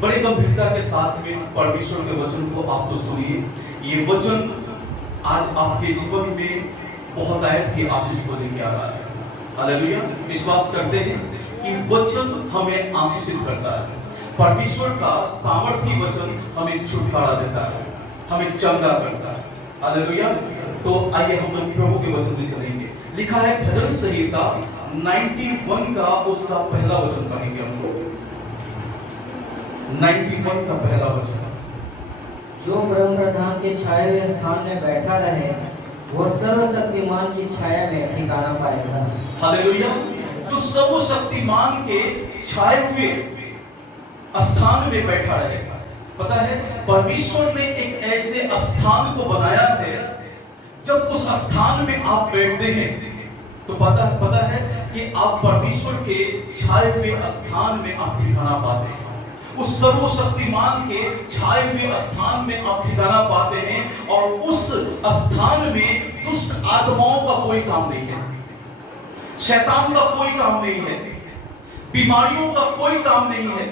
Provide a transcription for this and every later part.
बड़े गंभीरता के साथ में परमेश्वर के वचन को आप तो सुनिए। ये वचन आज आपके जीवन में बहुत आयत की आशीष को लेके आ रहा है। हालेलुया। विश्वास करते हैं कि वचन हमें आशीषित करता है। परमेश्वर का सामर्थी वचन हमें छुटकारा देता है, हमें चंगा करता है। हालेलुया। तो आइए हम लोग प्रभु के वचन में चलेंगे। लिखा है भजन संहिता 91 का उसका पहला वचन पढ़ेंगे हम लोग। 91 का पहला वचन। जो परम प्रधान के छाए हुए स्थान में बैठा रहे वो सर्वशक्तिमान की छाया में ठिकाना पाएगा। हालेलुया। जो सर्वशक्तिमान के छाए हुए स्थान में बैठा रहेगा। पता है परमेश्वर ने एक ऐसे स्थान को बनाया है, जब उस स्थान में आप बैठते हैं तो पता है कि आप परमेश्वर के छाए हुए स्थान में आप ठिकाना पाते हैं। उस सर्वशक्तिमान के छाए हुए स्थान में आप ठिकाना पाते हैं और उस स्थान में दुष्ट आत्माओं का कोई काम नहीं है, शैतान का कोई काम नहीं है, बीमारियों का कोई काम नहीं है,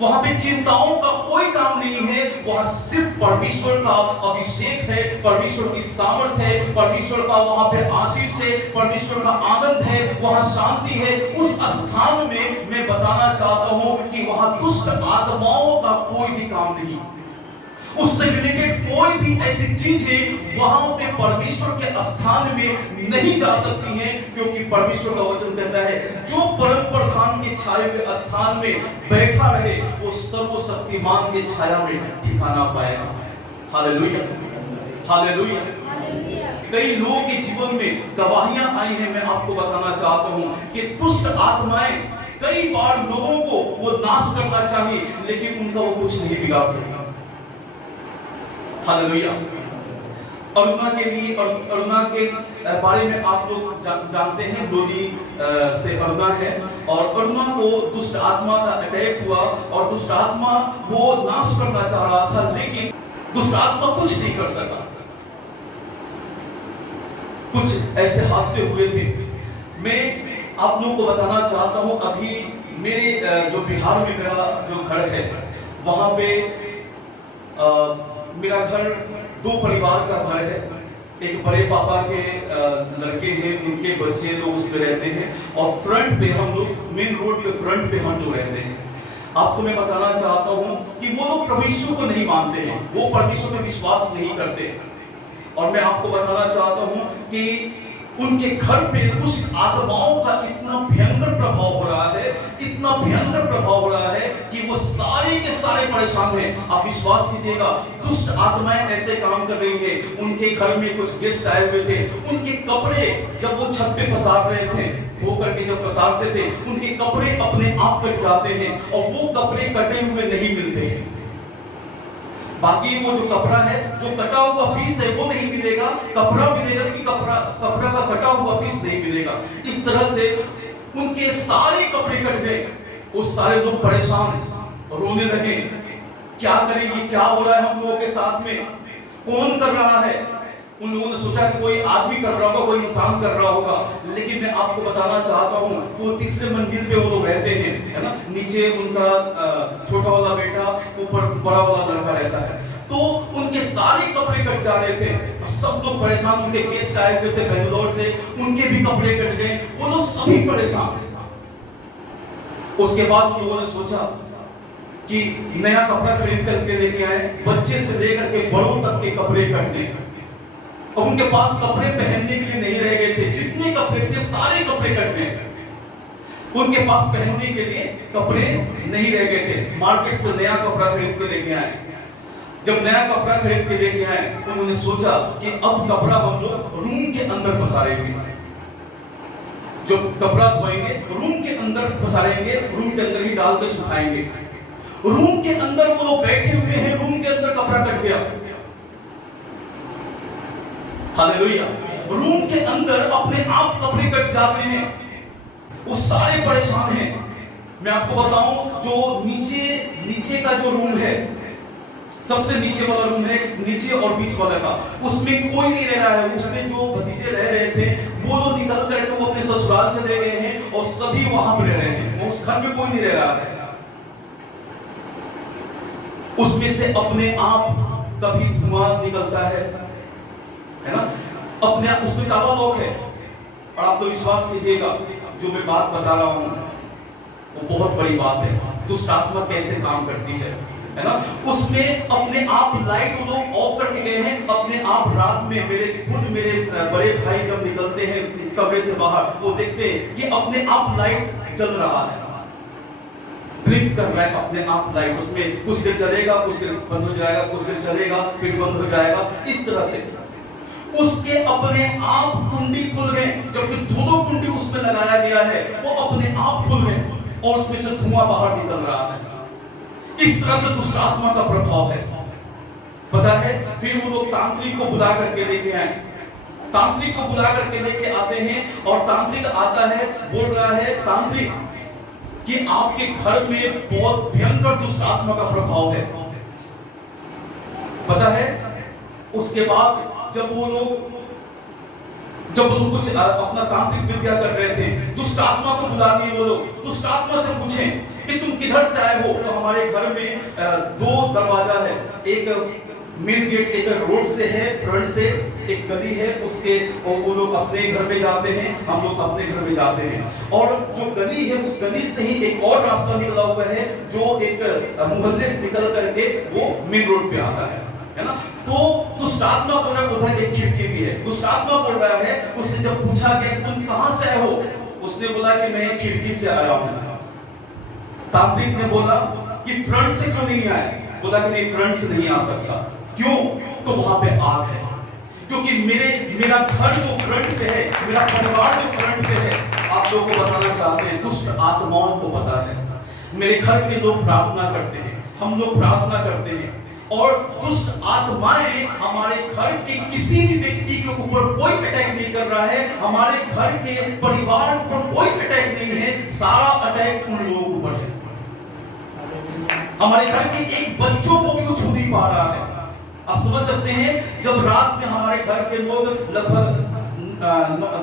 वहां पे चिंताओं का कोई काम नहीं है। वहां सिर्फ परमेश्वर का अभिषेक है, परमेश्वर की सामर्थ है, परमेश्वर का वहां पे आशीष है, परमेश्वर का आनंद है, वहां शांति है। उस स्थान में मैं बताना चाहता हूं कि वहां दुष्ट आत्माओं का कोई भी काम नहीं, उससे रिलेटेड कोई भी ऐसी चीजें वहां पे परमेश्वर के स्थान में नहीं जा सकती हैं, क्योंकि परमेश्वर का वचन कहता है जो परम प्रधान के छाए हुए स्थान में बैठा रहे वो सर्वशक्तिमान के छाया में ठिकाना पाएगा। Hallelujah, hallelujah. कई लोगों के जीवन में गवाहियां आई हैं। मैं आपको बताना चाहता हूं कि दुष्ट आत्माएं कई बार लोगों को वो नाश करना चाहिए, लेकिन उनका वो कुछ नहीं बिगाड़ सकती। हालेलुया। अरुणा के लिए और अरुणा के बारे में आप लोग जानते हैं, लोधी से अरुणा है और अरुणा को दुष्ट आत्मा का अटैक हुआ और दुष्ट आत्मा वो नाश करना चाह रहा था, लेकिन दुष्ट आत्मा कुछ नहीं कर सका। कुछ ऐसे हादसे हुए थे। मैं आप लोगों को बताना चाहता हूं, अभी मेरे जो बिहार में मेरा जो घर है वहां पे मेरा घर दो परिवार का घर है। एक बड़े पापा के लड़के हैं, उनके बच्चे लोग उसमें रहते हैं और फ्रंट पे हम लोग मेन रोड पे फ्रंट पे हम लोग रहते हैं। आपको मैं बताना चाहता हूं कि वो लोग परमेश्वर को नहीं मानते हैं, वो परमेश्वर में विश्वास नहीं करते और मैं आपको बताना चाहता हूं कि उनके घर पे दुष्ट आत्माओं का इतना भयंकर प्रभाव हो रहा है, इतना भयंकर प्रभाव हो रहा है कि वो सारे के सारे परेशान हैं। आप विश्वास कीजिएगा, दुष्ट आत्माएं ऐसे काम कर रही हैं। उनके घर में कुछ गेस्ट आए हुए थे, उनके कपड़े जब वो छत पे पसार रहे थे, धो करके जब पसारते थे, उनके कपड़े अपने आप कट जाते हैं और वो कपड़े कटे हुए नहीं मिलते हैं। बाकी वो जो कपड़ा है, जो कटा हुआ पीस है वो नहीं मिलेगा, कपड़ा मिलेगा लेकिन कपड़ा का कटा हुआ पीस नहीं मिलेगा। इस तरह से उनके सारे कपड़े कट गए। वो सारे लोग परेशान रोने लगे, क्या करेंगे, क्या हो रहा है हम लोगों के साथ में, कौन कर रहा है। उन लोगों ने सोचा कि कोई आदमी कर रहा होगा, कोई इंसान कर रहा होगा, लेकिन मैं आपको बताना चाहता हूं कि वो तीसरे मंजिल पे वो लोग रहते हैं, है ना। नीचे उनका छोटा वाला बेटा, ऊपर बड़ा वाला लड़का रहता है। तो उनके सारे कपड़े कट जा रहे थे, सब लोग परेशान। उनके गेस्ट आए हुए थे बेंगलोर से, उनके भी कपड़े कट गए, वो लोग सभी परेशान। उसके बाद लोगों ने सोचा कि नया कपड़ा खरीद करके लेके आए। बच्चे से लेकर के बड़ों तक के कपड़े कट गए और उनके पास कपड़े पहनने के लिए नहीं रह गए थे। जितने कपड़े थे सारे कपड़े कट गए, उनके पास पहनने के लिए कपड़े नहीं रह गए थे। मार्केट से नया कपड़ा खरीद के लेके आए। जब नया कपड़ा खरीद के लेके आए, उन्होंने सोचा कि अब कपड़ा हम लोग रूम के अंदर पसारेंगे। जो कपड़ा धोएंगे रूम के अंदर पसारेंगे, रूम के अंदर ही डाल के सुखाएंगे। रूम के अंदर वो लोग बैठे हुए हैं, रूम के अंदर कपड़ा कट गया। हालेलुया। रूम के अंदर अपने आप कपड़े कट जाते हैं, वो सारे परेशान हैं। मैं आपको बताऊं, जो नीचे का जो रूम है, सबसे नीचे वाला रूम है, नीचे और बीच वाला का, उसमें कोई नहीं रह रहा है। उसमें जो भतीजे रह रहे थे वो लोग निकल करके वो अपने ससुराल चले गए हैं और सभी वहां पर रह रहे हैं, उस घर में कोई नहीं रह रहा है। उसमें से अपने आप कभी धुआं निकलता है ना, अपने आप उसमें ताला लॉक है। और आप तो विश्वास कीजिएगा, जो मैं बात बता रहा हूं वो बहुत बड़ी बात है। दुष्ट आत्मा कैसे काम करती है ना, उसमें अपने आप लाइट वो लोग ऑफ करके गए हैं। अपने आप रात में मेरे बड़े भाई जब निकलते हैं कमरे से बाहर, वो देखते हैं कि अपने आप लाइट जल रहा है, ब्लिंक कर रहा है अपने आप लाइट। उसमें कुछ देर चलेगा, कुछ देर बंद हो जाएगा, कुछ देर चलेगा फिर बंद हो जाएगा, इस तरह से उसके अपने आप कुंडी खुल गए। जबकि दो कुंडी उसमें लगाया गया है, वो अपने आप खुल गए और उसमें से धुआं बाहर निकल रहा है। इस तरह से दुष्ट आत्मा का प्रभाव है, पता है। फिर वो लोग तांत्रिक को बुला करके लेके आए, तांत्रिक को बुला करके लेके आते हैं और तांत्रिक आता है, बोल रहा है तांत्रिक कि आपके घर में बहुत भयंकर दुष्ट आत्मा का प्रभाव है, पता है। उसके बाद जब वो लोग कुछ अपना तांत्रिक विद्या कर रहे थे, दुष्ट आत्मा को बुला दिए। वो लोग दुष्ट आत्मा से पूछें कि तुम किधर से आए हो। तो हमारे घर में 2 दरवाजा है, एक मेन गेट एक रोड से है, फ्रंट से एक गली है, उसके वो लोग अपने घर में जाते हैं, हम लोग अपने घर में जाते हैं। और जो गली है उस गली से ही एक और रास्ता निकला हुआ है जो एक मोहल्ले से निकल करके वो मेन रोड पे आता है ना। तो दुष्ट आत्मा बोल रहा है उधर एक खिड़की भी है। दुष्ट आत्मा बोल रहा है, उससे जब पूछा गया कि तुम कहां से आए हो, उसने बोला कि मैं खिड़की से आया हूं। तांत्रिक ने बोला कि फ्रंट से क्यों नहीं आए, बोला कि नहीं फ्रंट से नहीं आ सकता। क्यों? तो वहां पे आग है, क्योंकि मेरा घर जो फ्रंट पे है, मेरा परिवार जो फ्रंट पे है। आप लोगों को बताना चाहते हैं, दुष्ट आत्माओं को पता है। मेरे घर के लोग प्रार्थना करते हैं, हम लोग प्रार्थना करते हैं, और दुष्ट आत्माएं हमारे घर के किसी भी व्यक्ति के ऊपर कोई अटैक नहीं कर रहा है, हमारे घर के परिवार पर कोई अटैक नहीं है, सारा अटैक उन लोगों के ऊपर है। हमारे घर के एक बच्चों को भी छू नहीं पा रहा है। आप समझ सकते हैं, जब रात में हमारे घर के लोग लगभग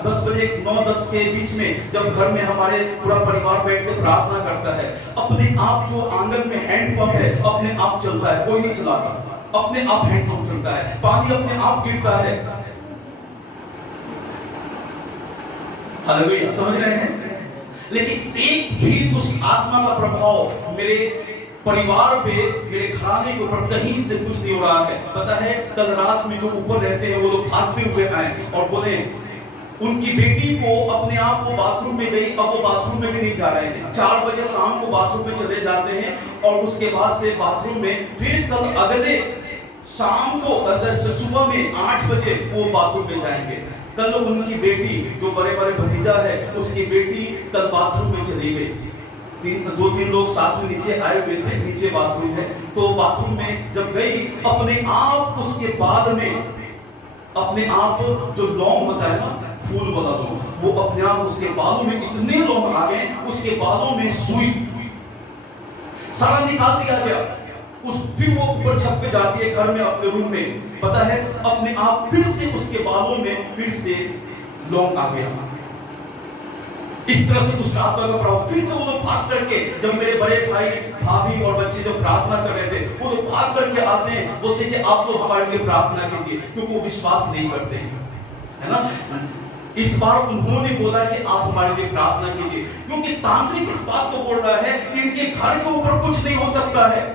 10 बजे 9-10 के बीच में जब घर में हमारे पूरा परिवार बैठ के प्रार्थना करता है, अपने आप जो आंगन में हैंड पंप है अपने आप चलता है, कोई नहीं चलाता, अपने आप हैंड पंप चलता है, पानी अपने आप गिरता है। हालेलुया, समझ रहे हैं। लेकिन एक भी दुष्ट आत्मा का प्रभाव मेरे परिवार पे, मेरे घराने के ऊपर कहीं से कुछ नहीं हो रहा है। पता है, कल रात में जो ऊपर रहते हैं वो लोग भागते हुए आए और बोले उनकी बेटी को अपने आप को बाथरूम में गई, अब वो बाथरूम में भी नहीं जा रहे हैं। 4 बजे शाम को बाथरूम में चले जाते हैं और उसके बाद से बाथरूम में फिर कल अगले शाम को सुबह में 8 बजे वो बाथरूम में जाएंगे। कल उनकी बेटी जो बड़े भतीजा है, उसकी बेटी कल बाथरूम में चली गई। 2-3 लोग साथ में नीचे आए हुए थे, नीचे बाथरूम है, तो बाथरूम में जब गई अपने आप, उसके बाद में अपने आप जो लौंग होता है ना, फूल वाला लौंग, वो अपने आप उसके बालों में इतने लौंग आ गए, उसके बालों में सुई सारा निकाल दिया गया। फिर वो ऊपर छत पे जाती है घर में अपने रूम में, पता है अपने आप फिर से उसके बालों में फिर से लौंग आ गया। इस तरह से दुष्ट आत्मा का प्रभाव। फिर से वो लोग भाग करके, जब मेरे बड़े भाई भाभी और बच्चे जब प्रार्थना कर रहे थे, वो लोग भाग करके आते हैं, बोलते हैं कि आप लोग हमारे लिए प्रार्थना कीजिए, क्योंकि वो विश्वास नहीं करते हैं, है ना। इस बार उन्होंने बोला कि आप हमारे लिए प्रार्थना कीजिए, क्योंकि तांत्रिक इस बात को बोल रहा है इनके घर के ऊपर कुछ नहीं हो सकता है।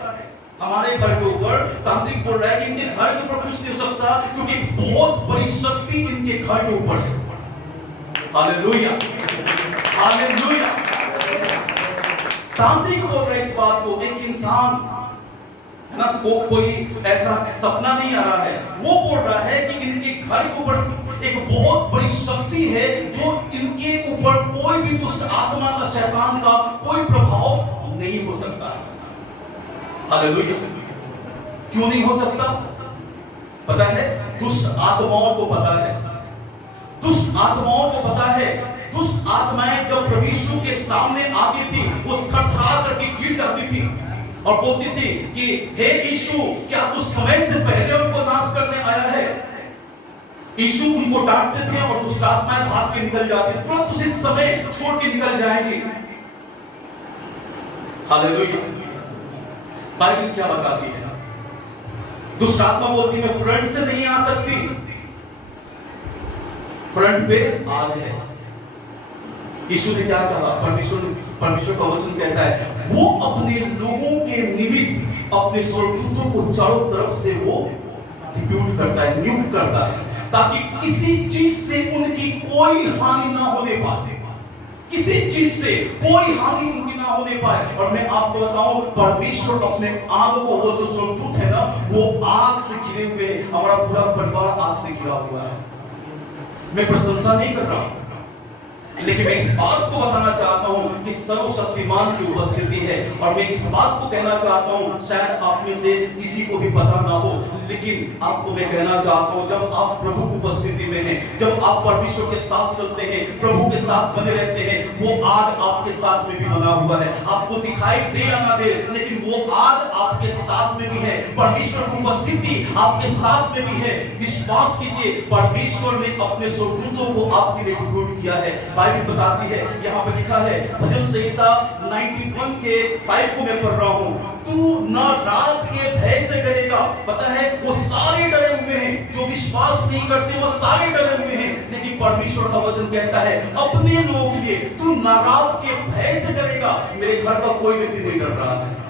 हमारे घर के ऊपर तांत्रिक बोल रहा है कि इनके घर के ऊपर कुछ नहीं हो सकता, क्योंकि बहुत बड़ी शक्ति इनके घर के ऊपर है। Hallelujah, hallelujah. तांत्रिक बोल रहा है इस बात को। एक इंसान है ना, कोई ऐसा सपना नहीं आ रहा है, वो बोल रहा है कि इनके घर के ऊपर एक बहुत बड़ी शक्ति है, जो इनके ऊपर कोई भी दुष्ट आत्मा का, शैतान का कोई प्रभाव नहीं हो सकता है। हालेलुया। क्यों नहीं हो सकता? पता है, दुष्ट आत्माओं को पता है, दुष्ट आत्माओं को पता है। दुष्ट आत्माएं जब प्रभु यीशु के सामने आती थी, वो थरथरा करके गिर जाती थी और बोलती थी कि हे यीशु, क्या तू समय से पहले उनको नाश करने आया है? यीशु उनको डांटते थे और दुष्ट आत्माएं भाग के निकल जाती, तुरंत उसी समय छोड़ के निकल जाएंगी। हालेलुया। बाइबल क्या बताती है? दुष्ट आत्मा बोलती मैं फ्रंट से नहीं आ सकती, फ्रंट पे आग है। यीशु ने क्या कहा? परमेश्वर का वचन कहता है वो अपने लोगों के निमित्त अपने स्वर्गदूतों को चारों तरफ से वो डिप्यूट करता है, नियुक्त करता है, ताकि किसी चीज से उनकी कोई हानि ना होने पाए, किसी चीज से कोई हानि उनकी ना होने पाए। और मैं आपको बताऊं, परमेश्वर अपने आग को, वो जो स्वर्गदूत है ना, वो आग से घिरे हुए हैं। हमारा पूरा परिवार आग से घिरा हुआ है। मैं प्रशंसा नहीं कर रहा, लेकिन मैं इस बात को बताना चाहता हूं कि सर्वशक्तिमान की उपस्थिति है। और मैं इस बात को कहना चाहता हूं, शायद आप में से किसी को भी पता ना हो, लेकिन आपको मैं कहना चाहता हूं, जब आप प्रभु की उपस्थिति में हैं, जब आप परमेश्वर के साथ चलते हैं, प्रभु के साथ बने रहते हैं, वो आग आपके साथ में भी बना हुआ है। आपको दिखाई दे या ना दे, लेकिन वो आग आपके साथ में भी है। परमेश्वर की उपस्थिति आपके साथ में भी है। विश्वास कीजिए, परमेश्वर ने अपने स्वर्गदूतों को आपके लिए डिप्यूट किया है। बाइबल बताती है, यहाँ पे लिखा है, भजन संहिता 91 के 5 को मैं पढ़ रहा हूँ, तू न रात के भय से डरेगा। पता है, वो सारे डरे हुए हैं, जो विश्वास नहीं करते वो सारे डरे हुए हैं, लेकिन परमेश्वर का वचन कहता है अपने लोगों के लिए, तू न रात के भय से डरेगा। मेरे घर का कोई व्यक्ति नहीं डर रहा है।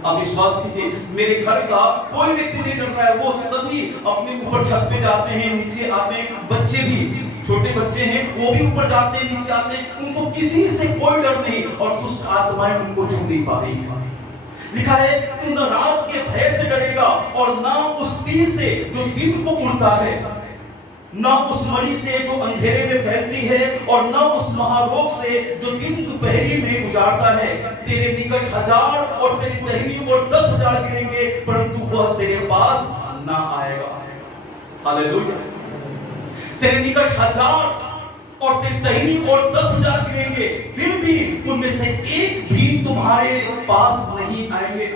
अब विश्वास कीजिए, मेरे घर का कोई व्यक्ति नहीं डर रहा है। वो सभी अपने ऊपर छत पे जाते हैं, नीचे आते हैं, बच्चे भी, छोटे बच्चे हैं, वो भी ऊपर जाते हैं, नीचे आते हैं, उनको किसी से कोई डर नहीं, और दुष्ट आत्माएं उनको छू नहीं पा रही है। लिखा है, तू न रात के भय से डरेगा और ना उस तीर से जो दिन को उड़ता है, ना उस मरी से जो अंधेरे में फैलती है, और ना उस महारोग से जो दिन दोपहरी में गुजारता है। तेरे निकट 1000 और तेरी दाहिनी ओर 10,000 गिरेंगे, परंतु वह तेरे पास ना आएगा। हालेलुया। तेरे निकट 1000 और तेरी दाहिनी ओर 10,000 गिरेंगे, फिर भी उनमें से एक भी तुम्हारे पास नहीं आएंगे।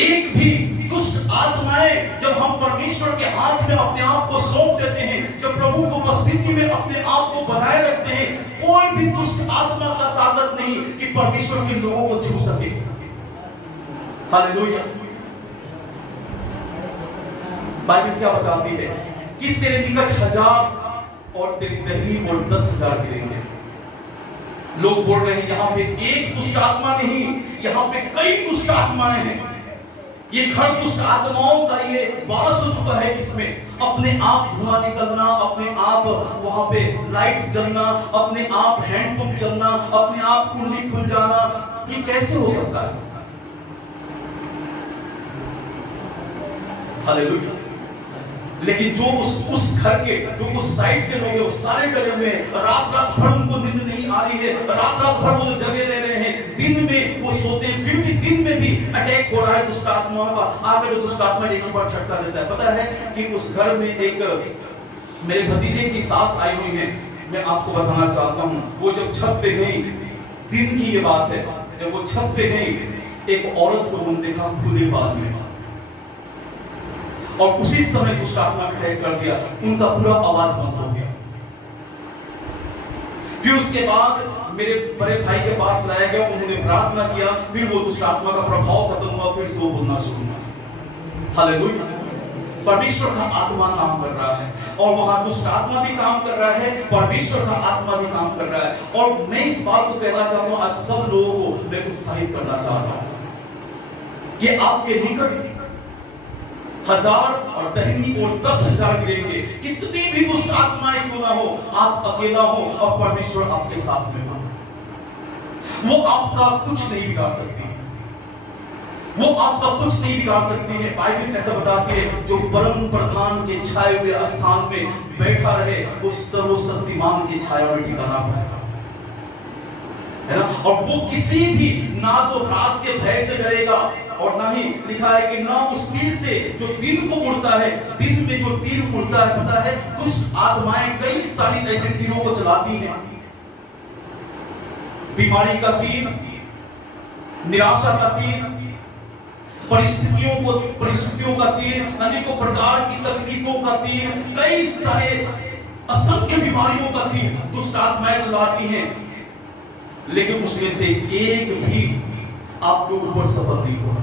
एक भी दुष्ट आत्माएं, जब हम परमेश्वर के हाथ में अपने आप को सौंप देते हैं, जब प्रभु की उपस्थिति में अपने आप को बनाए रखते हैं, कोई भी दुष्ट आत्मा का ताकत नहीं कि परमेश्वर के लोगों को छू सके। हालेलुया। बाइबल क्या बताती है कि तेरे निकट 1000 और तेरी दाहिनी ओर 10,000 गिरेंगे। लोग बोल रहे हैं यहाँ पे एक दुष्ट आत्मा नहीं, यहाँ पे कई दुष्ट आत्माएं हैं। ये घर दुष्ट आत्माओं का ये वास हो चुका है। इसमें अपने आप धुआं निकलना, अपने आप वहां पे लाइट जलना, अपने आप हैंडपंप चलना, अपने आप कुंडी खुल जाना, ये कैसे हो सकता है? हालेलुया। लेकिन जो उस घर के, जो उस साइड के लोग हैं, वो सारे डरे हुए हैं। रात भर उनको नींद नहीं आ रही है, रात भर वो जगे रह रहे हैं, दिन में वो सोते हैं, फिर भी दिन में भी अटैक हो रहा है दुष्ट आत्माओं का। आगे जो दुष्ट आत्मा एक ही बार झटका देता है। पता है कि उस घर में एक मेरे भतीजे की सास आई हुई है। मैं आपको बताना चाहता हूँ, वो जब छत पे गई, दिन की ये बात है, जब वो छत पे गई, एक औरत को उन्होंने देखा खुले बाल में, और उसी समय दुष्ट आत्मा ने अटैक कर दिया, उनका पूरा आवाज बंद हो गया। फिर उसके बाद मेरे बड़े भाई के पास लाया गया, उन्होंने प्रार्थना किया, फिर वो दुष्ट आत्मा का प्रभाव खत्म हुआ, फिर से वो बोलना शुरू हुआ। हालेलुया। परमेश्वर का आत्मा काम कर रहा है, और वहां दुष्ट आत्मा भी काम कर रहा है, परमेश्वर का आत्मा भी काम कर रहा है। और मैं इस बात को कहना चाहता हूं, आज सब लोगों को मैं उत्साहित करना चाहता हूं कि आपके निकट 1000 और दाहिनी ओर 10,000 गिरेंगे। कितनी भी दुष्ट आत्माएं क्यों ना हो, आप अकेला हो और परमेश्वर आपके साथ में हो, वो आपका कुछ नहीं बिगाड़ सकती, वो आपका कुछ नहीं बिगाड़ सकती है। बाइबल कैसे बताती है, जो परम प्रधान के छाए हुए स्थान में बैठा रहे, उस सर्वशक्तिमान की छाया में ठिकाना पाएगा, है ना। और वो किसी भी, ना तो रात के भय से डरेगा, और ना ही लिखा है कि ना उस तीर से जो दिन को उड़ता है। दिन में जो तीर उड़ता है, पता है, दुष्ट आत्माएं कई सारी ऐसे तीरों को चलाती हैं। बीमारी का तीर, निराशा का तीर, परिस्थितियों का तीर, अनेकों प्रकार की तकलीफों का तीर, कई सारे असंख्य बीमारियों का तीर दुष्ट आत्माएं चलाती हैं, लेकिन उसमें से एक भी आपके ऊपर सफल नहीं होगा।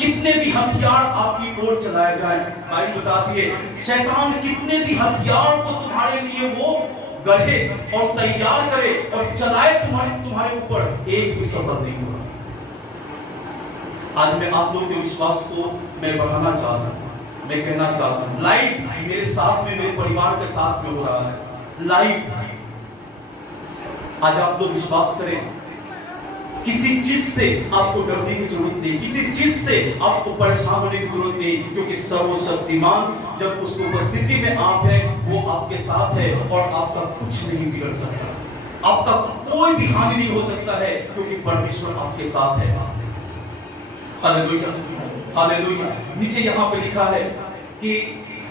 कितने भी हथियार आपकी ओर चलाए जाए, बाइबल बताती है शैतान कितने भी हथियार को तुम्हारे लिए वो गढ़े और तैयार करे और चलाए तुम्हारे ऊपर, एक भी सफल नहीं होगा। आज मैं आप लोग के विश्वास को मैं बढ़ाना चाहता हूं, मैं कहना चाहता हूं लाइव मेरे साथ में, मेरे परिवार के साथ में हो रहा है लाइव। आज आप लोग विश्वास करें, किसी चीज से आपको डरने की जरूरत नहीं, किसी चीज से आपको परेशान होने की जरूरत नहीं, क्योंकि सर्वशक्तिमान जब उसकी उपस्थिति में आप हैं, वो आपके साथ है और आपका कुछ नहीं बिगड़ सकता, आपका कोई भी हानि नहीं हो सकता है, क्योंकि परमेश्वर आपके साथ है। Hallelujah, hallelujah. नीचे यहां पे लिखा है कि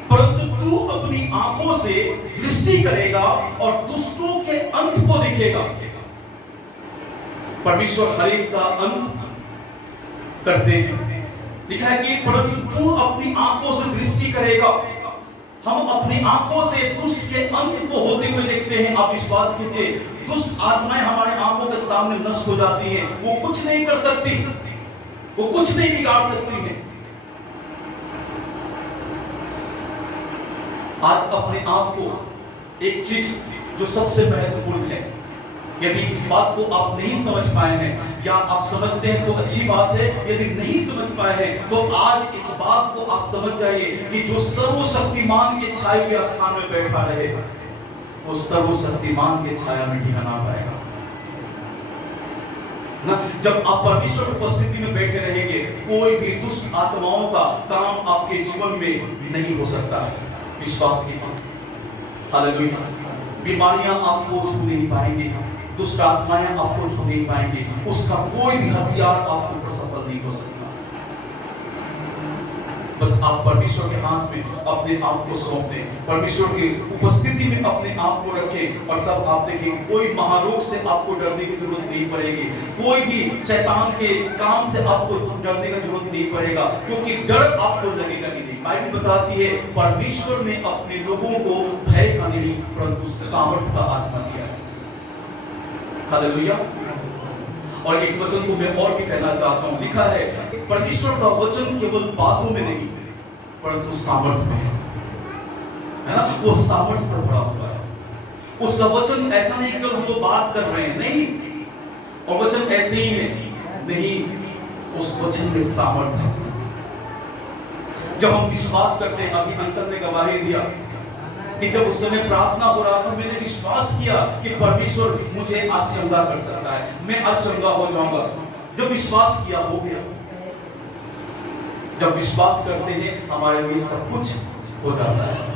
परंतु तू अपनी आंखों से दृष्टि करेगा और दुष्टों के अंत को देखेगा। परमेश्वर हर एक का अंत करते हैं। लिखा है कि परंतु तू अपनी आंखों से दृष्टि करेगा। हम अपनी आंखों से दुष्ट के अंत को होते हुए देखते हैं। आप विश्वास कीजिए, दुष्ट आत्माएं हमारे आंखों के सामने नष्ट हो जाती हैं, वो कुछ नहीं कर सकती, वो कुछ नहीं बिगाड़ सकती हैं। आज अपने आप को एक चीज जो सबसे महत्वपूर्ण है, यदि इस बात को आप नहीं समझ पाए हैं या आप समझते हैं तो अच्छी बात है, यदि नहीं समझ पाए हैं तो आज इस बात को आप समझ जाइए कि जो सर्वशक्तिमान के छाए हुए स्थान में बैठा रहे, वो सर्वशक्तिमान के छाया में ठिकाना पाएगा ना। जब आप परमेश्वर की उपस्थिति में बैठे रहेंगे, कोई भी दुष्ट आत्माओं का काम आपके जीवन में नहीं हो सकता है। विश्वास कीजिए, हालेलुया। बीमारियां आपको छू नहीं पाएंगी, दुष्ट आत्माएं आपको छू नहीं पाएंगी, उसका कोई भी हथियार आपके ऊपर सफल नहीं हो सकता। बस आप परमेश्वर के हाथ में अपने आप को सौंप दें, परमेश्वर की उपस्थिति में अपने आप को रखें, और तब आप देखेंगे कोई महारोग से आपको डरने की जरूरत नहीं पड़ेगी, कोई भी शैतान के काम से आपको डरने की जरूरत नहीं पड़ेगा, क्योंकि डर आपको लगेगा ही नहीं। बाइबल बताती है परमेश्वर ने अपने लोगों को भय का नहीं परंतु सामर्थ्य का आत्मा दिया है। हालेलुया। और एक वचन को मैं और भी कहना चाहता हूं, लिखा है परमेश्वर का वचन केवल बातों में नहीं परंतु सामर्थ्य में है ना। वो सामर्थ्य से भरा हुआ है। उसका वचन ऐसा नहीं केवल हम लोग बात कर रहे हैं, नहीं, और वचन ऐसे ही है नहीं, उस वचन में सामर्थ्य है। जब हम विश्वास करते हैं, अभी अंकल ने गवाही दिया कि जब उस समय प्रार्थना हो रहा था, मैंने विश्वास किया कि परमेश्वर मुझे आज चंगा कर सकता है, मैं आज चंगा हो जाऊंगा। जब विश्वास किया, हो गया। जब विश्वास करते हैं, हमारे लिए सब कुछ हो जाता है।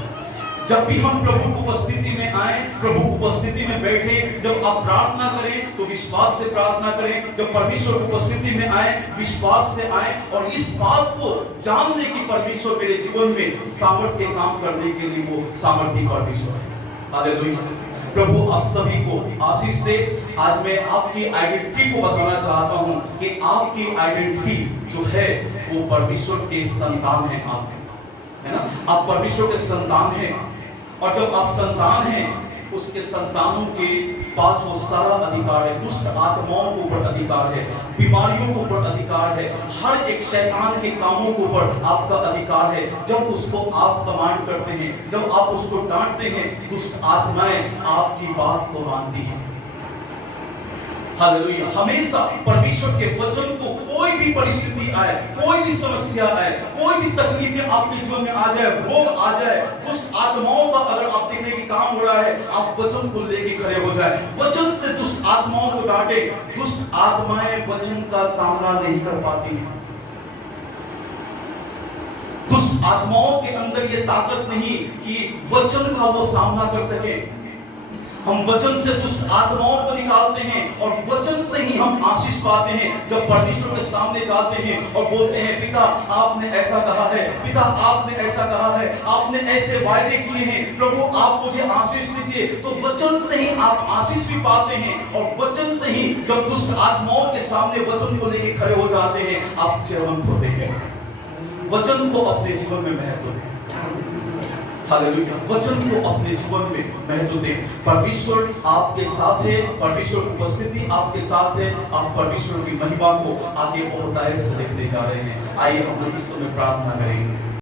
जब भी हम प्रभु की उपस्थिति में आए, प्रभु की उपस्थिति में बैठे, जब आप प्रार्थना करें तो विश्वास से प्रार्थना करें। जब परमेश्वर की उपस्थिति में आए, विश्वास से आए, और इस बात को जान लें कि परमेश्वर मेरे जीवन में सामर्थ्य काम करने के लिए वो सामर्थ्य परमेश्वर है। हालेलुया। प्रभु आप सभी को आशीष दे। आज मैं आपकी आइडेंटिटी को बताना चाहता हूं कि आपकी आइडेंटिटी जो है वो परमेश्वर के संतान हैं। आप है ना, आप परमेश्वर के संतान हैं, और जब आप संतान हैं, उसके संतानों के पास वो सारा अधिकार है। दुष्ट आत्माओं के ऊपर अधिकार है, बीमारियों के ऊपर अधिकार है, हर एक शैतान के कामों के ऊपर आपका अधिकार है। जब उसको आप कमांड करते हैं, जब आप उसको डांटते हैं, दुष्ट आत्माएं आपकी बात को मानती हैं। हालेलुया। हमेशा परमेश्वर के वचन को, कोई भी परिस्थिति आए, कोई भी समस्या आए, कोई भी तकलीफें आपके जीवन में आ जाए, रोग आ जाए, दुष्ट आत्माओं का अगर आप देखने की काम हो रहा है, आप वचन को लेके खड़े हो जाए, वचन से दुष्ट आत्माओं को डांटे। दुष्ट आत्माएं वचन का सामना नहीं कर पाती हैं। दुष्ट आत्माओं के अंदर ये ताकत नहीं कि वचन का वो सामना कर सके। हम वचन से दुष्ट आत्माओं को निकालते हैं और वचन से ही हम आशीष पाते हैं। जब परमेश्वर के सामने जाते हैं और बोलते हैं, पिता आपने ऐसा कहा है, पिता आपने ऐसा कहा है, आपने ऐसे वायदे किए हैं, प्रभु आप मुझे आशीष दीजिए, तो वचन से ही आप आशीष भी पाते हैं। और वचन से ही जब दुष्ट आत्माओं के सामने वचन को लेकर खड़े हो जाते हैं, आप जयवंत होते हैं। वचन को अपने जीवन में महत्व दें। हालेलुया, वचन को अपने जीवन में महत्व दें। परमेश्वर आपके साथ है, परमेश्वर की उपस्थिति आपके साथ है। आप परमेश्वर की महिमा को आगे बहुत दायरे से देखते जा रहे हैं। आइए हम लोग इस समय प्रार्थना करेंगे।